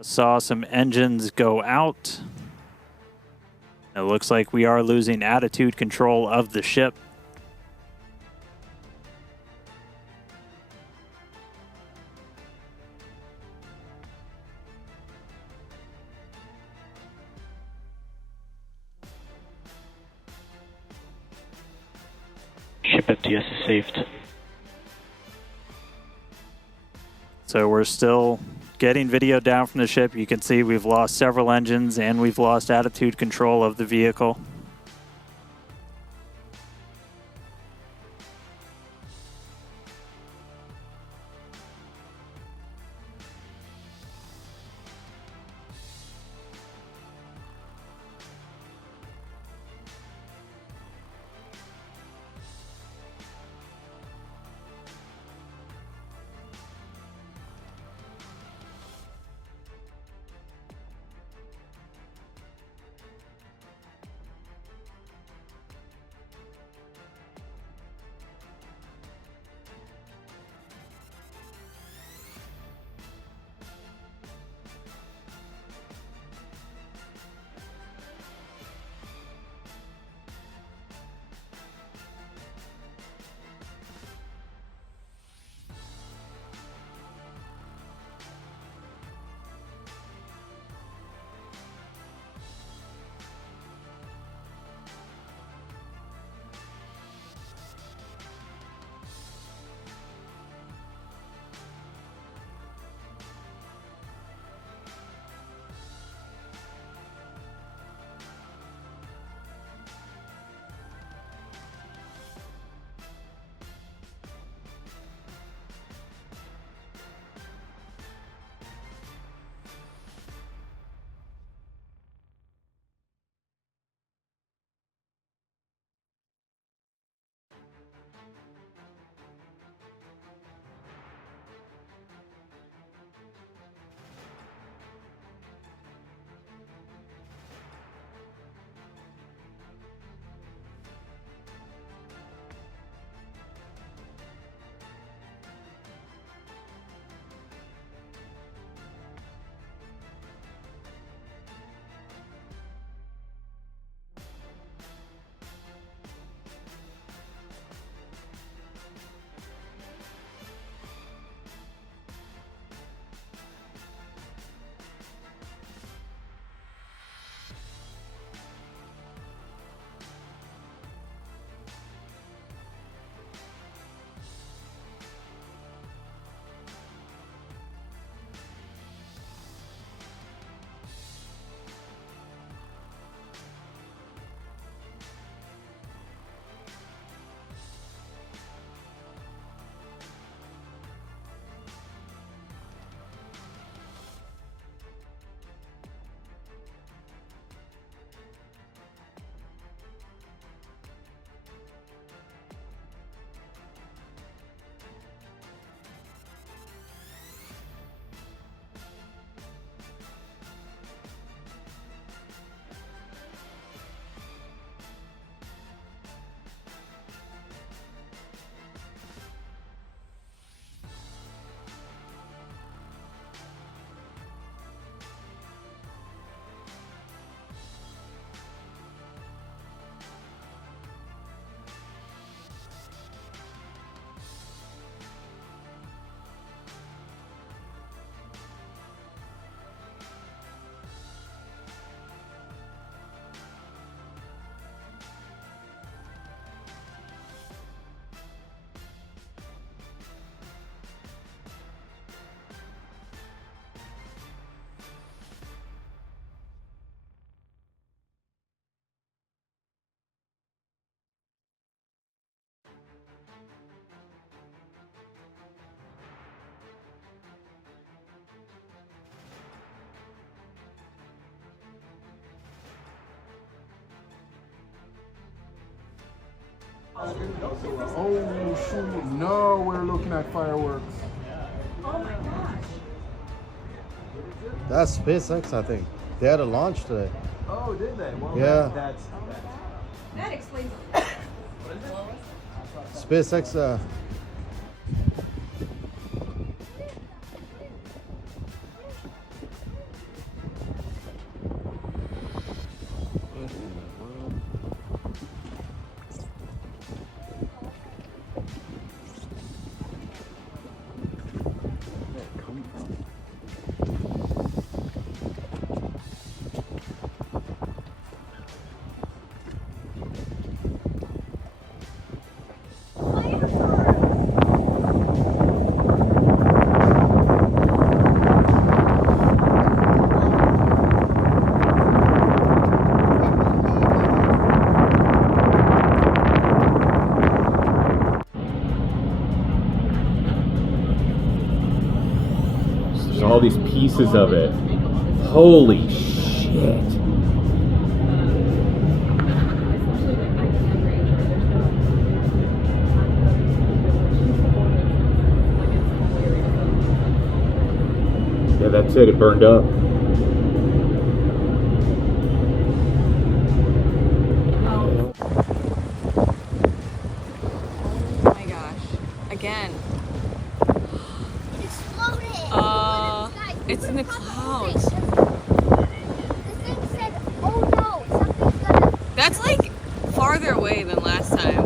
Saw some engines go out. It looks like we are losing attitude control of the ship. Ship FTS is saved. So we're still getting video down from the ship. You can see we've lost several engines and we've lost attitude control of the vehicle. Oh shoot, no, we're looking at fireworks. Oh my gosh. That's SpaceX, I think. They had a launch today. Oh, did they? Well, Yeah. That explains a lot. SpaceX, all these pieces of it. Holy shit. Yeah, that's it. It burned up. Oh my gosh. Again. It exploded. It's in the clouds. The thing said, oh no, something's gonna. That's like farther away than last time.